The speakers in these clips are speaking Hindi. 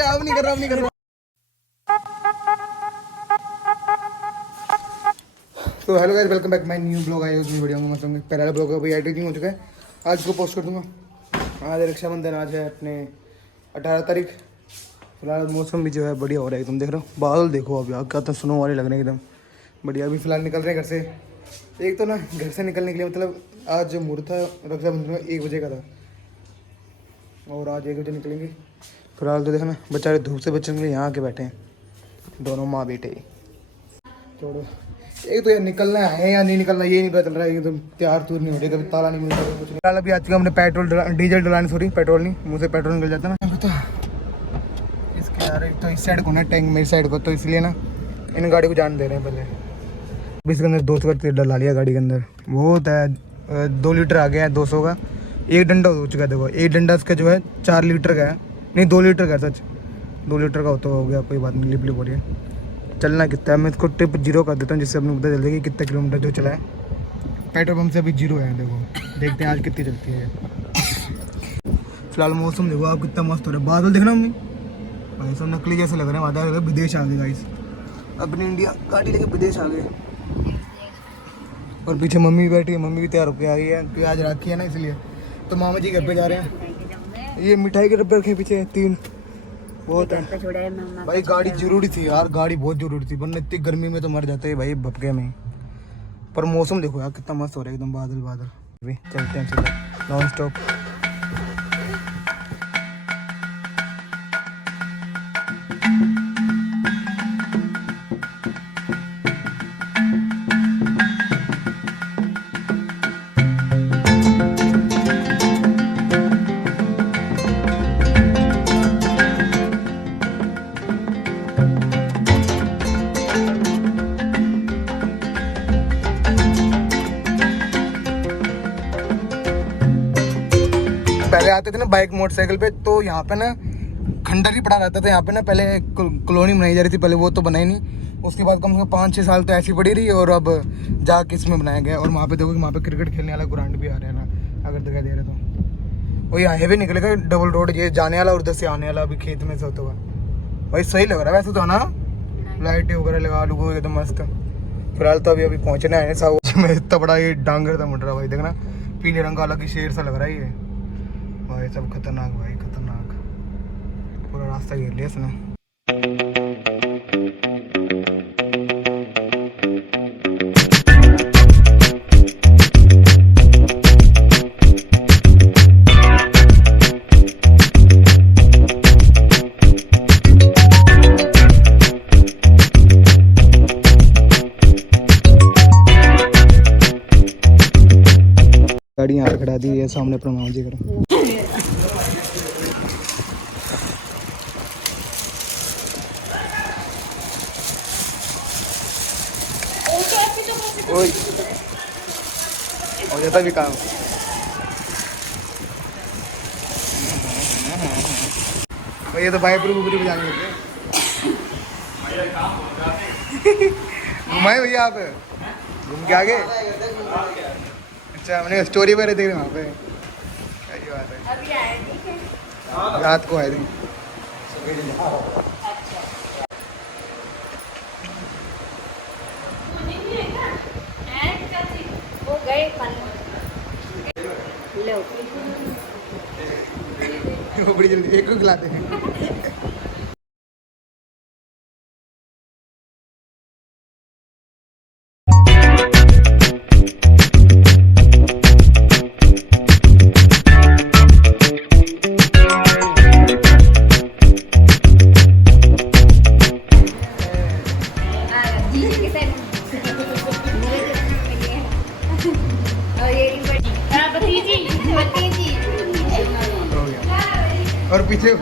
अब नहीं कर रहा, अब नहीं कर रहा। तो hello guys, welcome back my new blog. आया उसमें वीडियो में मतलब पहला ब्लॉग अभी एडिटिंग हो चुका है, आज को पोस्ट कर दूंगा। आज रक्षाबंधन, आज है अपने 18 तारीख। फिलहाल मौसम भी जो है बढ़िया हो रहा है एकदम, देख रहे हो बादल, देखो अभी क्या तो स्नो वाले लग रहे हैं एकदम बढ़िया। अभी फिलहाल निकल रहे हैं घर से। एक तो ना घर से निकलने के लिए मतलब आज जो मुहूर्त था रक्षाबंधन में 1 बजे का था, और आज 1 बजे निकलेंगे। फिलहाल तो देखना बेचारे धूप से बचने के लिए यहाँ आके बैठे हैं दोनों माँ बेटे। थोड़ा एक तो यार निकलना है या नहीं निकलना ये नहीं पता चल रहा है, एकदम तैयार तूर नहीं हो रही, कभी ताला नहीं मिलता कुछ नहीं। अभी आज हमने पेट्रोल डीजल डलाने, सॉरी पेट्रोल नहीं, मुँह से पेट्रोल निकल जाता ना तो इसके यार। एक तो इस साइड को ना टैंक मेरी साइड को, तो इसलिए ना इन गाड़ी को जान दे रहे हैं पहले। अभी इसके अंदर 200 का तेल डला लिया गाड़ी के अंदर, बहुत है 2 लीटर आ गया है 200 का। एक डंडा हो चुका है, देखो एक डंडा इसका जो है 4 लीटर का है, नहीं 2 लीटर का है, सच 2 लीटर का होता हो गया, कोई बात नहीं, लिप लिप हो रही है। चलना कितना है मैं इसको ट्रिप 0 कर देता हूँ, जिससे अपने पता चल जाएगी कितना किलोमीटर जो चला है। पेट्रोल पम्प से अभी 0 है, देखो देखते हैं आज कितनी चलती है। फिलहाल मौसम देखो आप कितना मस्त हो रहा है, बादल देखना मम्मी भाई सब नकली जैसे लग रहे हैं, बादल विदेश आ गए गाइस, अपने इंडिया गाड़ी लेके विदेश आ गए। और पीछे मम्मी बैठी है, मम्मी भी तैयार होकर आ गई है, प्याज रखी है ना इसलिए। तो मामा जी घर पे जा रहे हैं, ये मिठाई के डब्बे रखे पीछे 3 बहुत है भाई। गाड़ी जरूरी थी यार, गाड़ी बहुत जरूरी थी, वरना इतनी गर्मी में तो मर जाते हैं भाई भपके में। पर मौसम देखो यार कितना मस्त हो रहा है एकदम, बादल बादल। अभी चलते हैं सीधा नॉन स्टॉप। पहले आते थे ना बाइक मोटरसाइकिल पे, तो यहाँ पे ना खंडर ही पड़ा रहता था यहाँ पे ना। पहले कॉलोनी बनाई जा रही थी, पहले वो तो बनाई नहीं, उसके बाद कम से कम 5-6 साल तो ऐसी पड़ी रही, और अब जाके इसमें बनाया गया। और वहाँ पे देखो वहाँ पे क्रिकेट खेलने वाला ग्राउंड भी आ रहा है ना, अगर दिखाई दे रहा तो। और यहाँ हाईवे निकलेगा डबल रोड, ये जाने वाला और उधर से आने वाला, अभी खेत में से होता हुआ भाई सही लग रहा है वैसे तो ना, लाइटें वगैरह लगा लूँ एकदम मस्त। फिलहाल तो अभी पहुँचना है साहब में, इतना बड़ा ये डांगर था मुड़ रहा भाई, देखना पीले रंग का अलग ही शेर सा लग रहा है ये भाई, सब खतरनाक भाई खतरनाक, पूरा रास्ता घेर लिया इसने। गाड़ी यहाँ खड़ा दी है सामने अपना मामा जी करो। हो जाता भी काम। ये तो भाई पूरी बजाने लगे घुमाए भैया, आप घूम के आगे। अच्छा मैंने स्टोरी पर देख रहे वहाँ पे, सही बात है, अभी आए थे रात को आए थे। वो गए वो बड़ी जल्दी एक को खिलाते हैं। और पीछे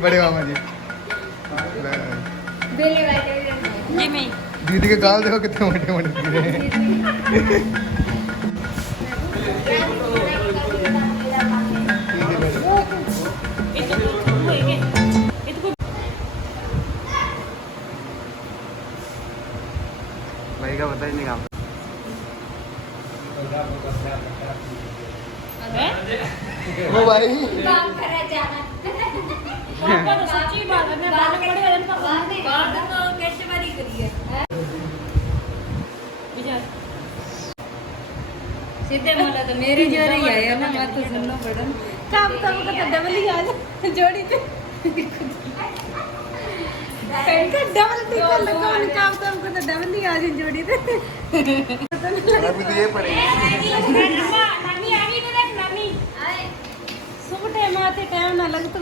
बड़े मामा जी दीदी के गाल देखो कितने मोटे मोटे। भाई का पता ही नहीं कहाँ वो भाई काम करा जाना पापा तो सच्ची बात है मैं बाल बड़े वाले पापा बात तो कैसे बारी करी है विचार सीधे बोला तो मेरे जोर ही आया ना मैं तो सुनना पड़ा काम का डबल ही आ जोड़ी पे पेन का डबल टिका लगा और काम को तो डबल ही आ जोड़ी पे अभी तो ये पड़ेगा नानी आनी तो देख नानी सुबह टाइम आते टाइम ना लग तो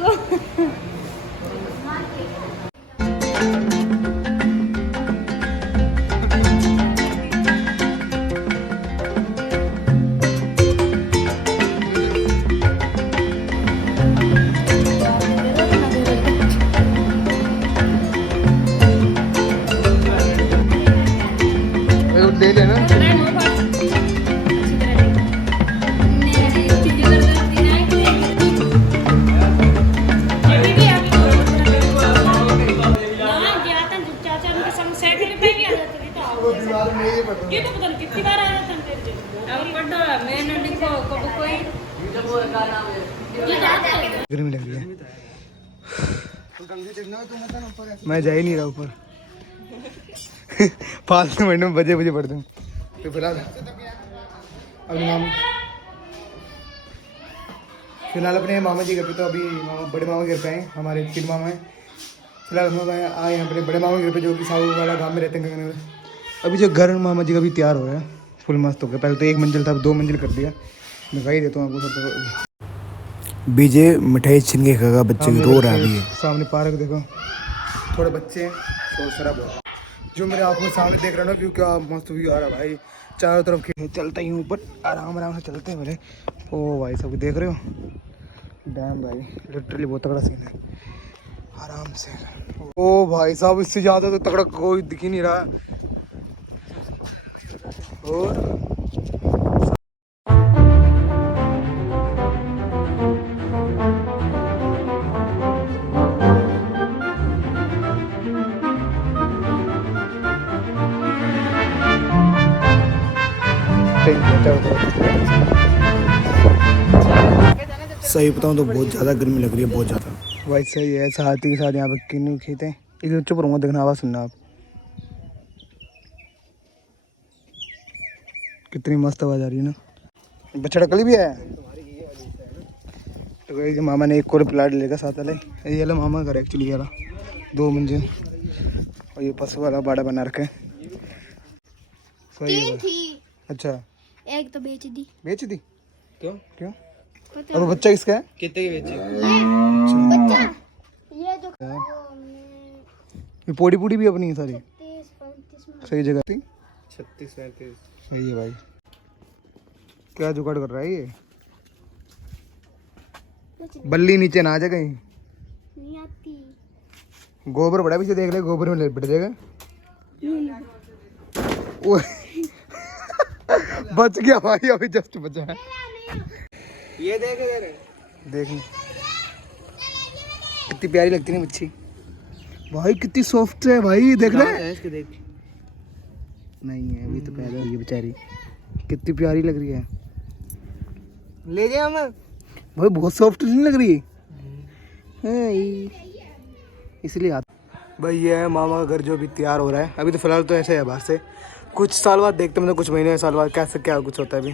ले लेना ये तो पता नहीं कितनी बार आया था तेरे अब पढ़ो मैंने लिखो कब कोई ये जाता है गर्मी लग रही है मैं जा ही नहीं रहा ऊपर फालतू मिनट में बजे बजे पढ़ दूँ तो फिलहाल अपने मामा जी घर पे तो अभी बड़े मामा घर पे आए हमारे 3 मामा हैं फिलहाल हम लोग आए हैं अपने बड़े मामा घर पे जो कि साहू वाला गांव में रहते हैं। अभी जो घर मामा जी का भी तैयार हो रहा है फुल मस्त हो गया। पहले तो 1 मंजिल था अब 2 मंजिल कर दिया। दिखा ही देता हूँ आपको सब। बीजे मिठाई छीन के खाएगा बच्चे रो रहा है अभी सामने पार्क देखो थोड़े बच्चे हैं तो शराब जो मेरे आँखों में सामने देख रहे हो क्योंकि मस्त व्यू आ रहा भाई चारों तरफ चलता ही ऊपर आराम आराम से चलते हैं मेरे। ओ भाई सब देख रहे हो डैम भाई लिटरली बहुत तगड़ा सीन है आराम से। ओ भाई साहब इससे ज़्यादा तो तगड़ा कोई दिख ही नहीं रहा। और सही बताऊँ तो बहुत ज़्यादा गर्मी लग रही है बहुत ज़्यादा भाई। सही है साथी के साथ यहाँ पे किन्नू खेत हैं एक चुप रहूँगा देखना आवाज़ सुनना आप कितनी मस्त आवाज़ आ रही है ना। बछड़ा कली भी है तो मामा ने एक और प्लाट लेगा साथ वाले ये वाला मामा घर एक्चुअली वाला 2 मंजिल और ये पशु वाला बाड़ा बना रखे तीन थी अच्छा एक तो बेच दी क्यों और वो बच्चा किसका है कितने की बेची बच्चा ये जो ये पोड़ी पूड़ी भी अपनी है सारी 30-35 सही जगह थी 36-37 सही है भाई। क्या जुगाड़ कर रहा है ये बल्ली नीचे ना आ जाए कहीं नहीं आती गोबर बड़ा पीछे देख ले गोबर में बैठ जाएगा वो बच गया भाई अभी जस्ट बचा है ये देख देखनी कितनी प्यारी लगती है मच्छी भाई कितनी सॉफ्ट है भाई देख रहे हैं इसके देख नहीं है अभी तो पैदा हुई है बेचारी कितनी प्यारी लग रही है ले गए हम भाई बहुत सॉफ्ट नहीं लग रही है इसलिए आता भाई ये है मामा का घर जो अभी तैयार हो रहा है। अभी तो फिलहाल तो ऐसे है बाहर से कुछ साल बाद देखते मतलब कुछ महीने साल बाद कैसे क्या कुछ होता है अभी।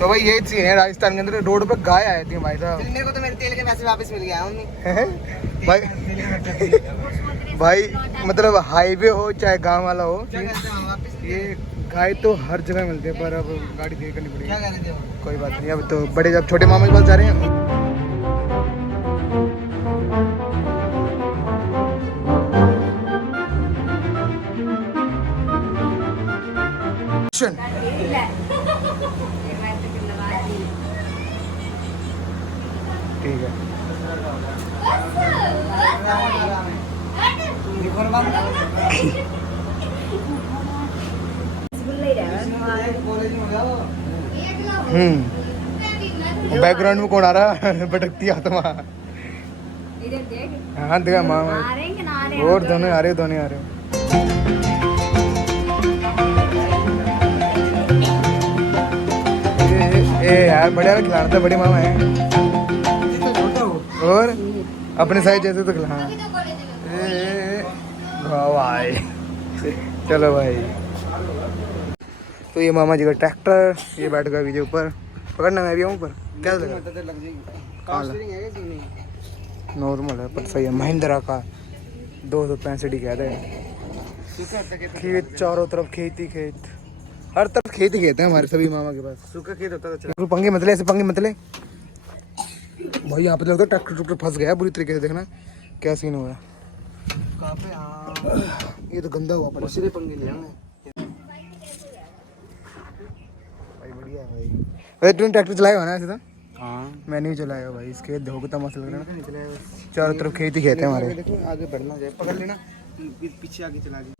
तो भाई यही सीन है राजस्थान के अंदर रोड पे गाय आए थे भाई साहब मेरे को तो मेरे तेल के पैसे वापस मिल गया मम्मी भाई भाई मतलब हाईवे हो चाहे गांव वाला हो ये गाय तो हर जगह मिलती है पर अब गाड़ी देर करनी पड़ेगी। क्या कर रहे थे कोई बात नहीं अब तो बड़े जब छोटे मामा के पास जा रहे हैं ठीक है बैकग्राउंड में कौन आ रहा है भटकती आत्मा इधर देख हाँ देखा मामा आ रहे हैं कि ना आ रहे हैं और दोनों आ रहे हो यार बड़े वाला खिलाना था, बड़े मामा है और अपने साइज जैसे तो खिला। हाँ भाई चलो भाई। तो ये मामा जी का ट्रैक्टर, ये बैठ गया वीडियो ऊपर, पकड़ना मैं भी आऊँ ऊपर। क्या लग रहा है? नॉर्मल है पर सही है, महिंद्रा का 265 ही कहते हैं। खेत चारों तरफ खेत ही खेत, हर तरफ खेत ही खेत है हमारे सभी मामा के पास। सूखा खेत होता तो पंगे मतले, ऐसे पंगे मतले भाई। यहाँ पे लगता है ट्रैक्टर ट्रैक्टर फंस गया बुरी तरीके से, देखना क्या सीन हुआ है। कहाँ पे? हाँ ये तो गंदा हुआ पर उसी पंगे लिया भाई। बढ़िया है भाई। वैसे तूने ट्रैक्टर चलाया हो ना ऐसे तो? हाँ मैंने भी चलाया भाई। इस खेत देखो कितना मस्त लग रहा है, चारों तरफ खेत ही खेत है हमारे। देखो आगे बढ़ना जाए, पकड़ लेना, पीछे आगे चला दी।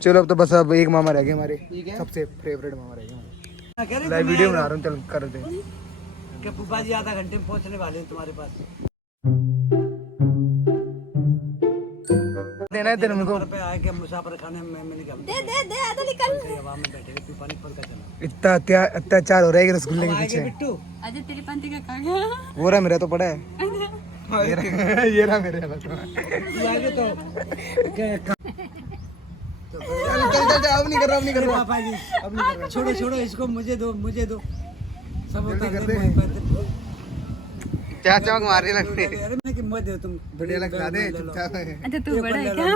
चलो अब तो बस अब एक मामा रह गए हमारे, सबसे फेवरेट मामा रह गए। लाइव वीडियो बना रहा हूँ, चल कर दे। क्या पुप्पा जी आधा घंटे में पहुंचने वाले हैं तुम्हारे पास। देना है तेरे को पे आए कि मुसाफिर खाने में मैंने कहा दे आधा निकल। हवा में बैठे थे, पानी पड़ का चला। इतना अत्याचार हो रहा है कि रसगुल्ले के पीछे। बिट्टू अजय तेरी पंथी का कहाँ गया? वो रहा मेरा तो पड़ा है। ये रहा मेरे वाला आगे तो चल अब नहीं कर रहा, अब नहीं कर रहा। पापा जी अब नहीं कर रहा। छोड़ो छोड़ो इसको, मुझे दो सब जल्दी उतार कर दे, दे। मुझे क्या चमक मारने लगते? अरे मैं कि मुझे दो तुम बढ़िया लग खिला दे चुपचाप। अच्छा तू बड़ा है क्या?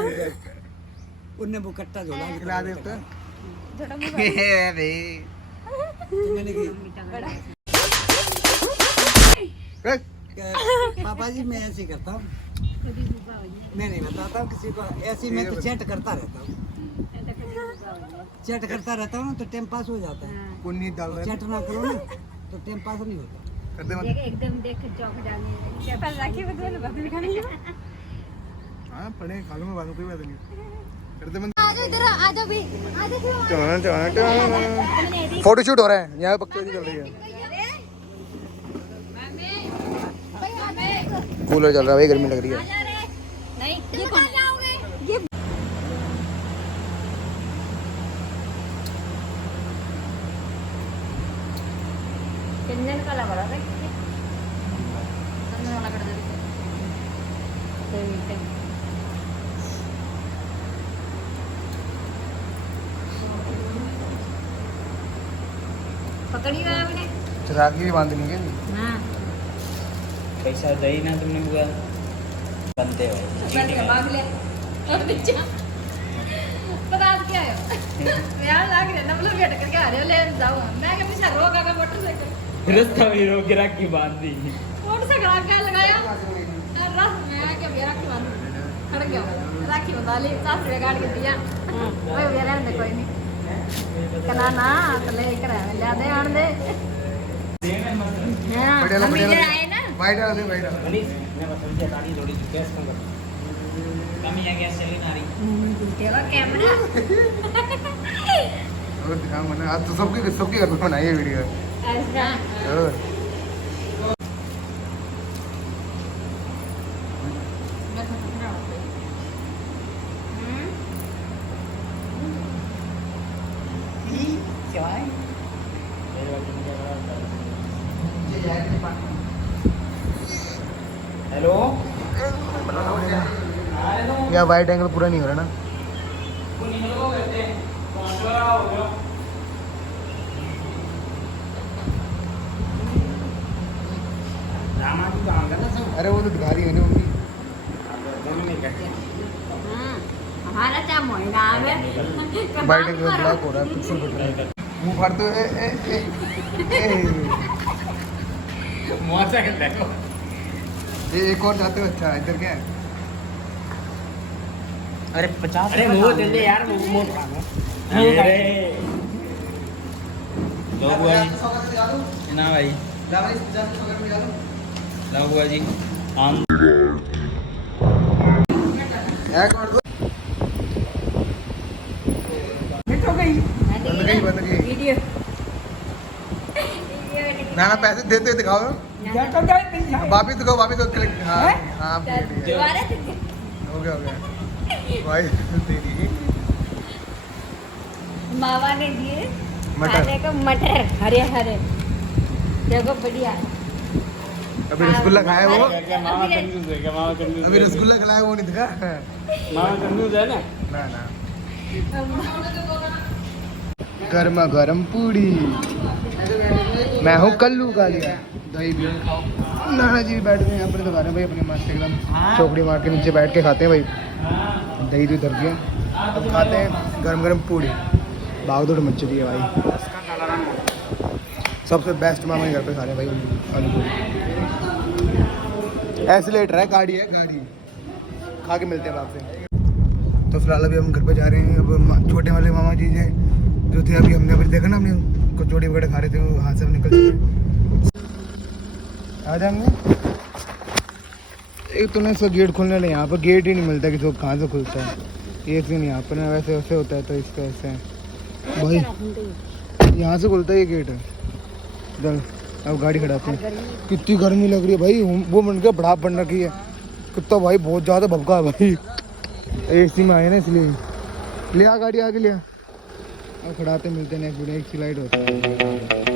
उनने वो कट्टा झोला खिला दे तो। मैंने की कर। पापा जी मैं ऐसे ही करता हूँ, मैं नहीं बताता हूँ किसी को, ऐसे ही मैं तो चैट करता रहता हूँ। चैट करता रहता हूँ ना तो टाइम पास हो जाता है। पुन्नी डाल रहा है। चैट ना करो ना तो टाइम पास नहीं होता। कर दे मत। देख एकदम देख चौक जाने क्या पर राखी बदल बदल खाने की। हाँ पढ़े खा लूंगा बाद में, कोई बात नहीं। कर दे मत। आजा इधर आजा भी आजा। फोटो शूट हो रहा है यहाँ, पक्की चल रही है। कूलर चल रहा है भाई, गर्मी लग रही है। नहीं ये कौन जाओगे? ये चंदन का लगा रहा है। चंदन वाला कर दे। पकड़ी हुआ आपने? राखी भी बांध लेंगे। हाँ पैसा दही ना तुमने हुआ बनते हो अपन का मांग ले और बच्चा पता क्या है यार लाग रहा ना मतलब बैठ करके आ रहे हो ले जाओ मैं के पीछे रोका का मोटरसाइकिल रास्ता में रोक के राखी बांध दी मोटरसाइकिल आ क्या लगाया और रस मैं क्या भी राखी बांध खड़ गया राखी बंधा ली 50 रुपए काट के दिया ओए वे रहने दे कोई नहीं कना ना तो ले कर ले दे आन दे हां बढ़िया हम बढ़िया इधर आए ना वाइट डाल दे, वाइट डाल। मनीष मैं बता दिया गाड़ी थोड़ी गैस कम कर कमी आ गैस चली ना रही तेरा कैमरा और दिखाऊंगा ना आज तो सबके घर पे बनाई है वीडियो। अच्छा और हेलो या वाइट एंगल पूरा नहीं हो रहा ना। अरे वो तो दिखा रही है ना मम्मी। हमारा क्या मोहना है वाइट एंगल ब्लॉक हो रहा है, पिक्सल कट रहा है। मुंह फाड़ तो मौसा कर देखो ये एक और जाते हो। अच्छा इधर क्या है? अरे 50 अरे वो दे दे यार वो मोट अरे लो बुआ जी ना भाई लो बुआ जी हम एक और दो। बंद गई। वीडियो ना ना पैसे देते दिखाओ। वापिस दिखाओ, वापिस क्लिक। हाँ हाँ दोबारा हो गया भाई तेरी मावा ने दिए मटर। खाने को मटर हरे हरे देखो बढ़िया अभी रसगुल्ला खाया वो, मामा कंजूस है क्या? मामा कंजूस अभी रसगुल्ला खिलाया वो नहीं दिखा। मामा कंजूस है ना? ना गर्मा गर्म पूड़ी, मैं हूँ कल्लू का लिया दही भी। नाना जी बैठ गए यहाँ पर तो खा रहे हैं भाई अपने मस्त एकदम चौकड़ी मार के नीचे बैठ के खाते हैं भाई। दही तो धर दिया, अब खाते हैं गरम गरम पूड़ी। भागदौड़ मच चुकी है भाई। सबसे बेस्ट मामा के घर पे खा रहे हैं भाई आलू पूड़ी। एक्सीलेटर है, गाड़ी है गाड़ी। खा के मिलते हैं आपसे। तो फिलहाल अभी हम घर पे जा रहे हैं। अब छोटे वाले मामा जी जो थे अभी हमने अभी देखा ना, हमने कचौड़ी वगैरह खा रहे थे, वो हाथ से निकल चुके हैं। आ जाएंगे एक तो ना इसका गेट खोलने लगे, यहाँ पर गेट ही नहीं मिलता कि जो कहाँ से खुलता है। ये सीन यहाँ पर ना वैसे वैसे होता है, तो इसका ऐसे है भाई, यहाँ से खुलता है ये गेट। चल अब गाड़ी खड़ाते हैं। कितनी गर्मी लग रही है भाई, वो बन गया बढ़ाप बन रखी है कितना भाई, बहुत ज़्यादा भपका है भाई। AC में आए ना इसलिए। ले आ गाड़ी आगे लिया, अब खड़ाते मिलते हैं नेक्स्ट वीडियो। एक लाइट होता है।